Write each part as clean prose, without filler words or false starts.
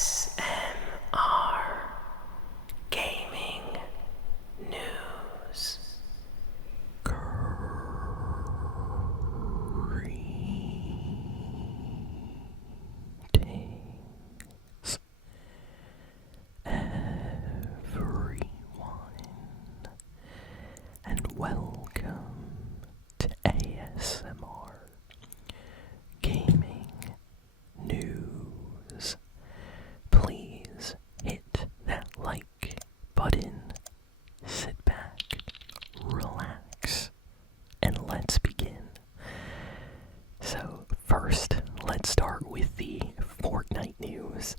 ASMR Gaming News. Greetings, everyone, and welcome to ASMR Gaming News. Please hit that like button, sit back, relax, and let's begin. So first, let's start with the Fortnite news.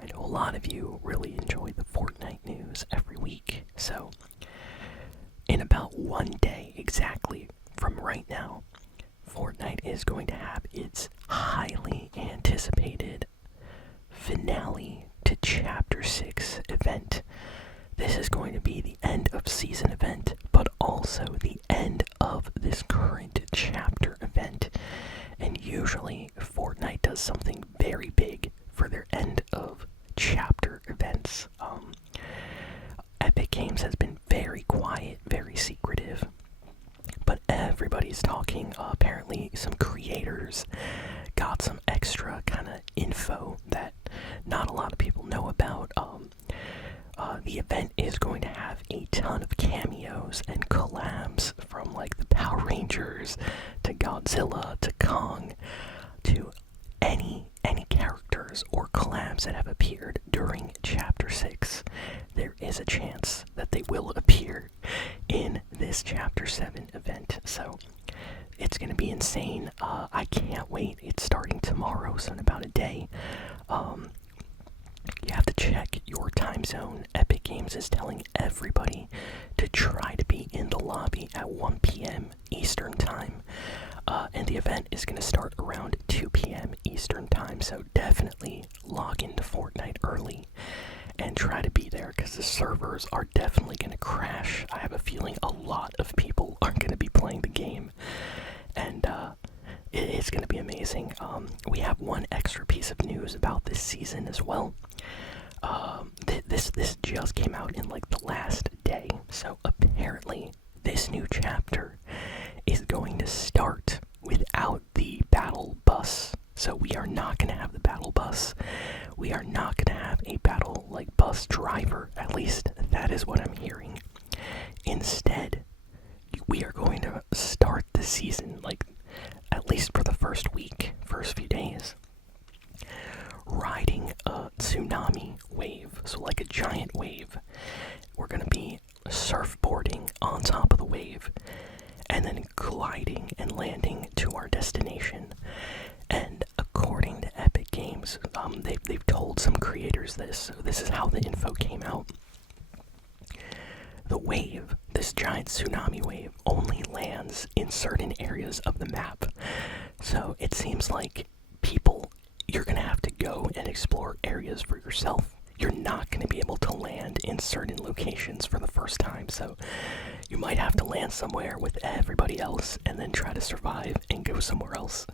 I know a lot of you really enjoy the Fortnite news every week, so in about 1 day exactly from right now, Fortnite is going to have its highly anticipated finale to Chapter 6 event. This is going to be the end of season event, but also the end of this current chapter event. And usually Fortnite does something very big for their end of chapter events. Epic Games has been very quiet, very secretive, but everybody's talking. Apparently some creators got some extra kind of info that not a lot of people know about. The event is going to have a ton of cameos and collabs from like the Power Rangers to Godzilla to Kong to any characters or collabs that have appeared during Chapter 6. There is a chance that they will appear in this Chapter 7 event, so it's going to be insane. I can't wait. It's starting tomorrow, so in about a day. You have to check your time zone. Epic Games is telling everybody to try to be in the lobby at 1 p.m. Eastern Time. And the event is going to start around 2 p.m. Eastern Time, so definitely log into Fortnite early and try to be there, because the servers are definitely going to crash. I have a feeling a lot of people aren't going to be playing the game, and it's going to be amazing. We have one extra piece of news about this season as well. This just came out in like the last day, so apparently this new chapter is going to start without the battle bus. So we are not going to have the battle bus. We are not going to have a battle like bus driver. At least that is what I'm hearing. Instead, we are going to start the season, like at least for the first few days, riding a tsunami wave. So like a giant wave. We're going to be surfboarding on top of the wave and then gliding and landing to our destination. And according to Epic Games, they've told some creators this, so this is how the info came out. The wave, this giant tsunami wave, only lands in certain areas of the map. So it seems like you're going to have to go and explore areas for yourself. You're not going to be able to land in certain locations for the first time, so you might have to land somewhere with everybody else and then try to survive and go somewhere else.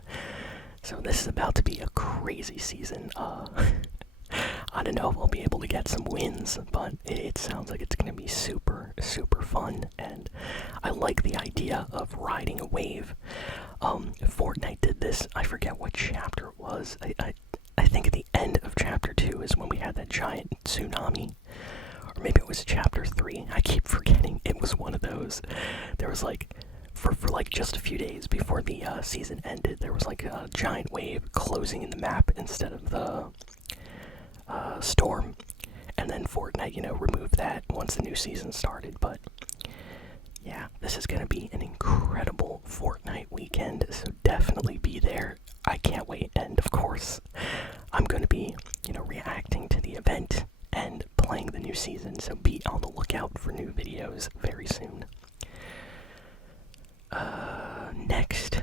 So this is about to be a crazy season. I don't know if I'll be able to get some wins, but it sounds like it's going to be super, super fun, and I like the idea of riding a wave. Fortnite did this, I forget what chapter it was. I think at the end of Chapter 2 is when we had that giant tsunami. Or maybe it was Chapter 3. I keep forgetting. It was one of those. There was like, for like just a few days before the season ended, there was like a giant wave closing in the map instead of the storm. And then Fortnite, removed that once the new season started. But yeah, this is going to be an incredible Fortnite weekend, so definitely be there. I can't wait, and of course, I'm going to be, reacting to the event and playing the new season, so be on the lookout for new videos very soon. Next,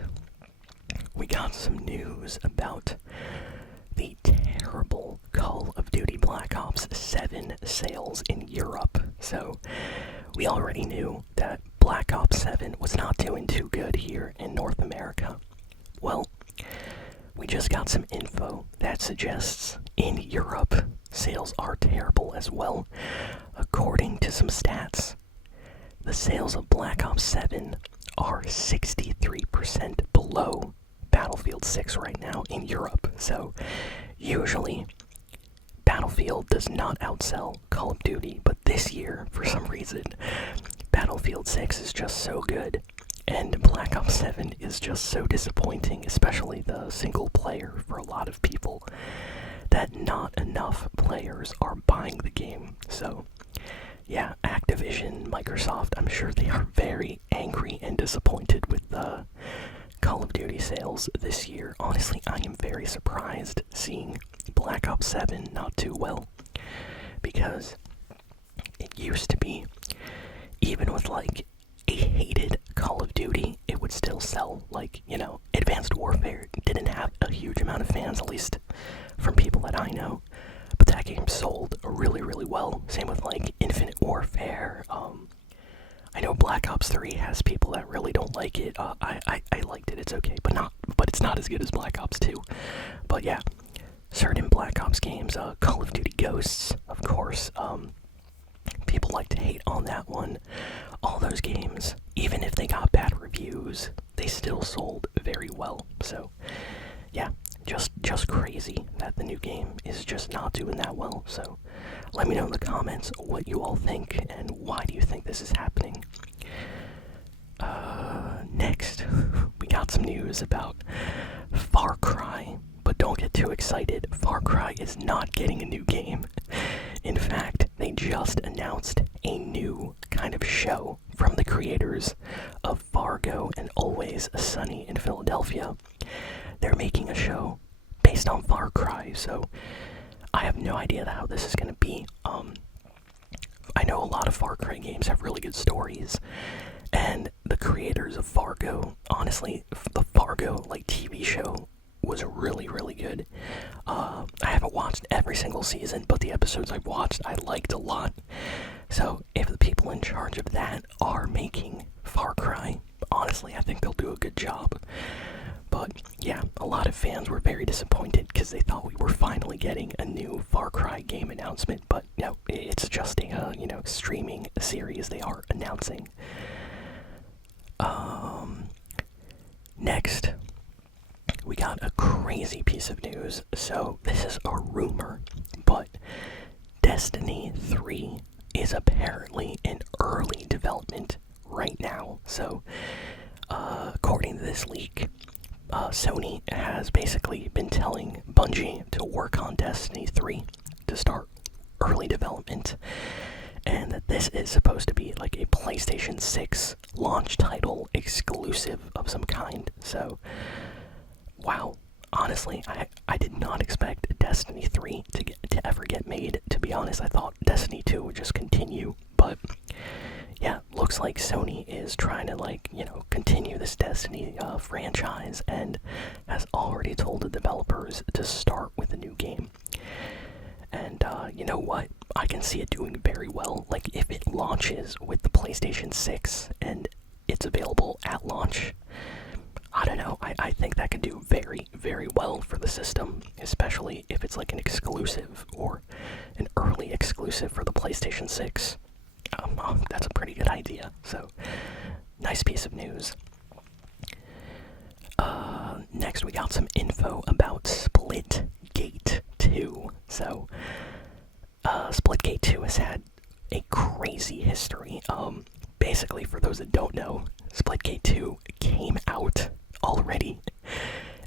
we got some news about the terrible Call of Duty Black Ops 7 sales in Europe. So, we already knew that Black Ops 7 was not doing too good here in North America. Well, we just got some info that suggests in Europe, sales are terrible as well. According to some stats, the sales of Black Ops 7 are 63% below Battlefield 6 right now in Europe. So, usually, Battlefield does not outsell Call of Duty, but this year, for some reason, Battlefield 6 is just so good, and Black Ops 7 is just so disappointing, especially the single player for a lot of people, that not enough players are buying the game. So, yeah, Activision, Microsoft, I'm sure they are very angry and disappointed with the Call of Duty sales this year. Honestly, I am very surprised seeing Black Ops 7 not do well, because it used to be, even with like a hated Call of Duty, it would still sell. Like, Advanced Warfare didn't have a huge amount of fans, at least from people that I know, but that game sold really, really well. Same with like Infinite Warfare. I know Black Ops 3 has people that really don't like it. I liked it. It's okay, but it's not as good as Black Ops 2. But yeah, certain Black Ops games, Call of Duty Ghosts, of course. People like to hate on that one. All those games, even if they got bad reviews, they still sold very well. So, yeah, just crazy that the new game is just not doing that well. So, let me know in the comments what you all think and why do you think this is happening. Next, we got some news about Far Cry, but don't get too excited. Far Cry is not getting a new game. In fact, they just announced a new kind of show from the creators of Fargo and Always Sunny in Philadelphia. They're making a show based on Far Cry, so I have no idea how this is going to be. I know a lot of Far Cry games have really good stories, and the creators of Fargo, honestly, the Fargo TV show was really, really good. I haven't watched every single season, but the episodes I've watched I liked a lot. So if the people in charge of that are making Far Cry, honestly, I think they'll do a good job. But yeah, a lot of fans were very disappointed because they thought we were finally getting a new Far Cry game announcement. But no, it's just a streaming series they are announcing. Next, we got a crazy piece of news. So this is a rumor, but Destiny 3 is apparently in early development right now. So according to this leak, Sony has basically been telling Bungie to work on Destiny 3 to start early development, and that this is supposed to be like a PlayStation 6 launch title exclusive of some kind. So, wow. Honestly, I did not expect Destiny 3 to ever get made. To be honest, I thought Destiny 2 would just continue, but yeah, looks like Sony is trying to continue this Destiny franchise and has already told the developers to start with a new game. And you know what? I can see it doing very well. Like, if it launches with the PlayStation 6 and it's available at launch, I don't know, I think that could do very, very well for the system, especially if it's like an exclusive or an early exclusive for the PlayStation 6. That's a pretty good idea. So, nice piece of news. Next, we got some info about Splitgate 2. So, Splitgate 2 has had a crazy history. Basically, for those that don't know, Splitgate 2 came out already,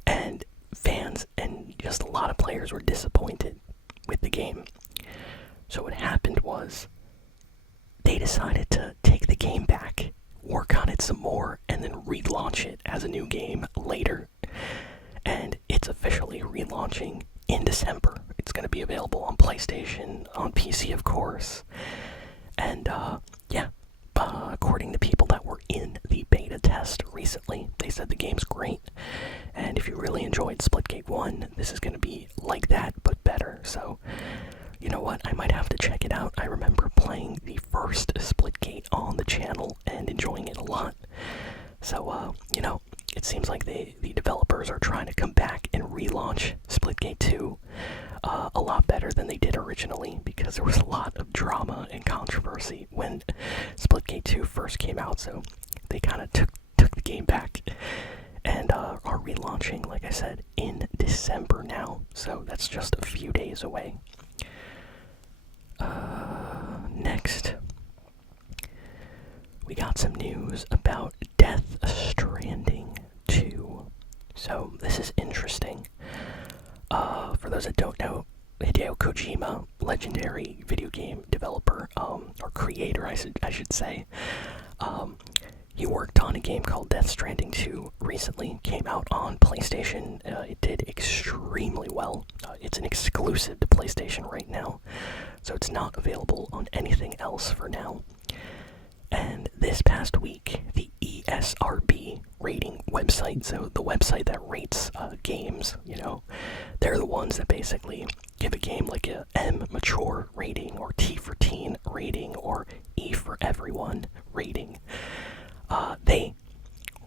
and fans and just a lot of players were disappointed with the game. So what happened was, they decided to take the game back, work on it some more, and then relaunch it as a new game later. And it's officially relaunching in December. It's going to be available on PlayStation, on PC, of course. And, yeah, according to people that were in the beta test recently, they said the game's great. And if you really enjoyed Splitgate 1, this is going to be like that, but better. So, you know what? I might have to check it out. I remember playing the first Splitgate on the channel and enjoying it a lot. So, it seems like the developers are trying to come back and relaunch Splitgate 2. A better than they did originally, because there was a lot of drama and controversy when Splitgate 2 first came out, so they kind of took the game back and are relaunching, like I said, in December now, so that's just a few days away. Next, we got some news about Death Stranding 2. So this is interesting. For those that don't know, Hideo Kojima, legendary video game developer, or creator, I should say, he worked on a game called Death Stranding 2 recently. Came out on PlayStation. It did extremely well. It's an exclusive to PlayStation right now, so it's not available on anything else for now. And this past week, the ESRB rating website, so the website that rates games, they're the ones that basically give a game like a M mature rating, or T for teen rating, or E for everyone rating. They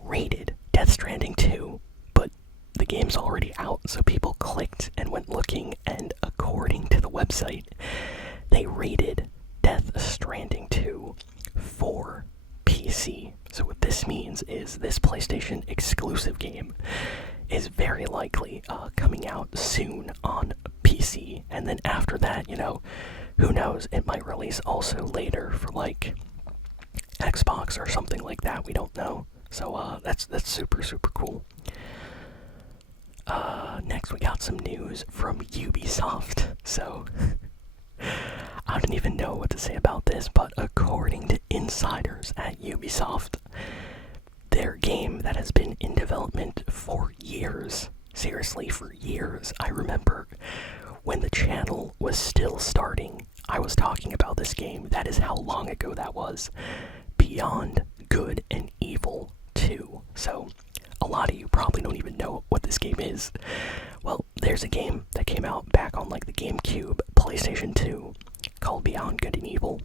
rated Death Stranding 2, but the game's already out, so people clicked and went looking, and according to the website, they rated Death Stranding 2 for PC. So what this means is this PlayStation exclusive game is very likely coming out soon on PC, and then after that, who knows, it might release also later for like Xbox or something like that. We don't know. So that's super cool. Next, we got some news from Ubisoft. So I don't even know what to say about this, but according to insiders at Ubisoft, their game that has been in development for years, seriously for years. I remember when the channel was still starting, I was talking about this game. That is how long ago that was. Beyond Good and Evil 2. So a lot of you probably don't even know what this game is. Well, there's a game that came out back on like the GameCube, PlayStation 2, called Beyond Good and Evil.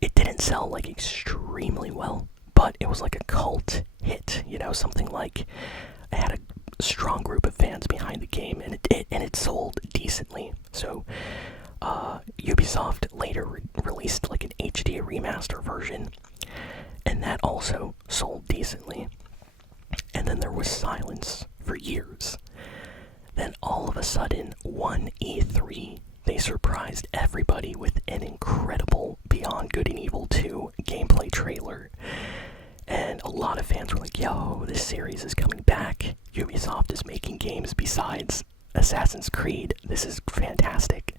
It didn't sell like extremely well, but it was like a cult hit, something like it had a strong group of fans behind the game, and it sold decently. So Ubisoft later released like an HD remaster version, and that also sold decently. And then there was silence for years. Then all of a sudden, one E3, they surprised everybody with an incredible Beyond Good and Evil 2 gameplay trailer. And a lot of fans were like, yo, this series is coming back. Ubisoft is making games besides Assassin's Creed. This is fantastic.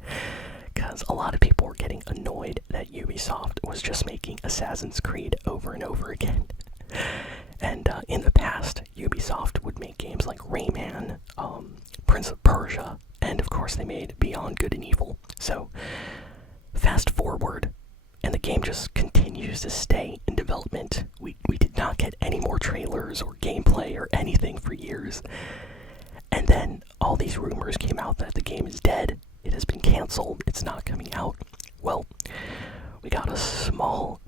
Because a lot of people were getting annoyed that Ubisoft was just making Assassin's Creed over and over again. And in the past, Ubisoft would make games like Rayman, Prince of Persia, and of course they made Beyond Good and Evil. So, fast forward, and the game just continues to stay in development. We did not get any more trailers or gameplay or anything for years. And then all these rumors came out that the game is dead. It has been canceled. It's not coming out. Well, we got a small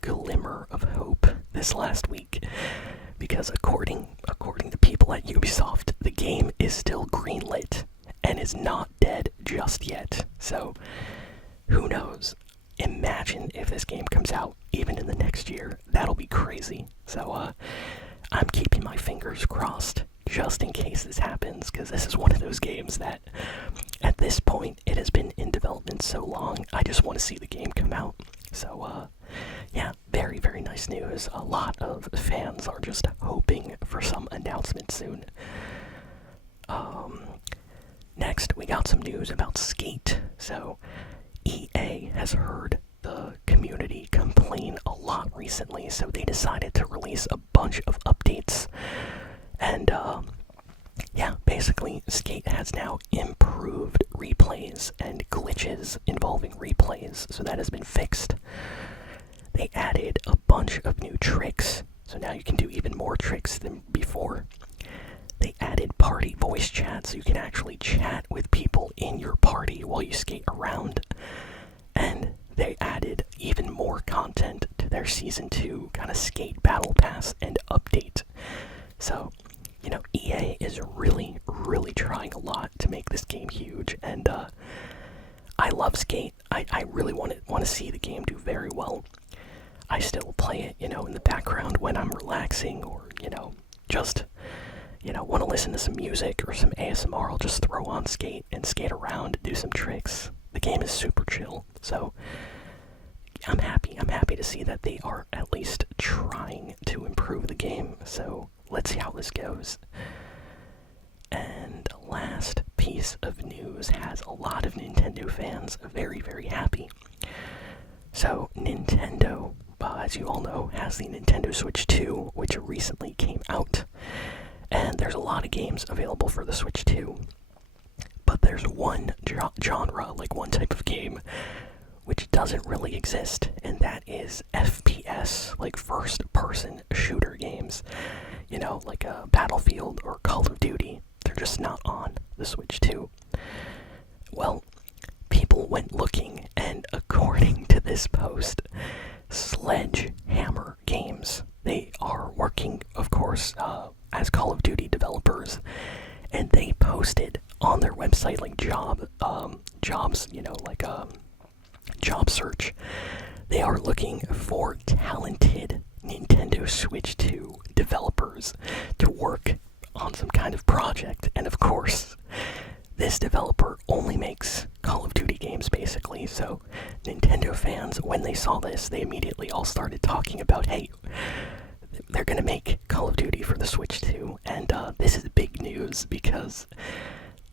glimmer of hope this last week, because according to people at Ubisoft, the game is still greenlit and is not dead just yet. So, who knows? Imagine if this game comes out even in the next year. That'll be crazy. So, I'm keeping my fingers crossed just in case this happens, because this is one of those games that, at this point, it has been in development so long, I just want to see the game come out. So, yeah, very nice news. A lot of fans are just hoping for some announcement soon. Next, we got some news about Skate. So, EA has heard the community complain a lot recently, so they decided to release a bunch of updates. And, yeah, basically, Skate has now improved replays and glitches involving replays, so that has been fixed. They added a bunch of new tricks, so now you can do even more tricks than before. They added party voice chat, so you can actually chat with people in your party while you skate around. And they added even more content to their Season 2 kind of Skate Battle Pass and update. So, EA is really trying a lot to to make this game huge, and I love Skate. I really want to see the game do very well. I still play it, in the background when I'm relaxing, or, just, want to listen to some music or some ASMR. I'll just throw on Skate and skate around, do some tricks. The game is super chill, so I'm happy. I'm happy to see that they are at least trying to improve the game, so let's see how this goes. And last piece of news has a lot of Nintendo fans very, very happy. So Nintendo, as you all know, has the Nintendo Switch 2, which recently came out. And there's a lot of games available for the Switch 2. But there's one genre, like one type of game, which doesn't really exist, and that is FPS, like first-person shooter games. Like a Battlefield or Call of Duty. They're just not on the Switch 2. Well, people went looking, and according to this post, Sledgehammer Games, they are working, of course, as Call of Duty developers, and they posted on their website, like jobs, job search. They are looking for talented Nintendo Switch 2 developers to work on some kind of project. And of course, this developer only makes Call of Duty games, basically. So Nintendo fans, when they saw this, they immediately all started talking about, hey, they're gonna make Call of Duty for the Switch 2. And this is big news, because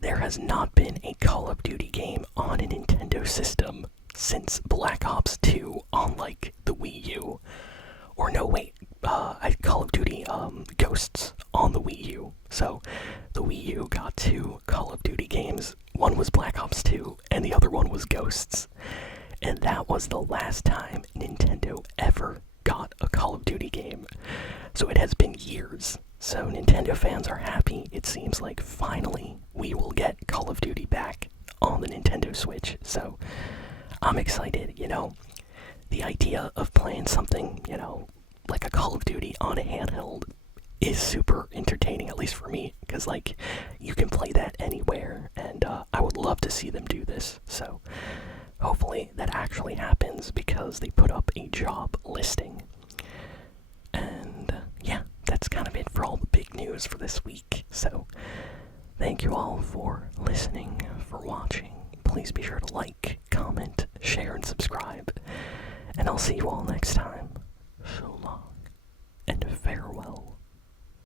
there has not been a Call of Duty game on a Nintendo system since Black Ops 2 on, like, the Wii U. Or no, wait, Call of Duty Ghosts on the Wii U. So the Wii U got 2 Call of Duty games. One was Black Ops 2, and the other one was Ghosts. And that was the last time Nintendo ever got a Call of Duty game. So it has been years. So Nintendo fans are happy. It seems like finally we will get Call of Duty back on the Nintendo Switch. So I'm excited, The idea of playing something, like a Call of Duty on a handheld is super entertaining, at least for me, because, like, you can play that anywhere, and I would love to see them do this. So hopefully that actually happens, because they put up a job listing. And yeah, that's kind of it for all the big news for this week. So thank you all for listening, for watching. Please be sure to like, comment, share, and subscribe. And I'll see you all next time.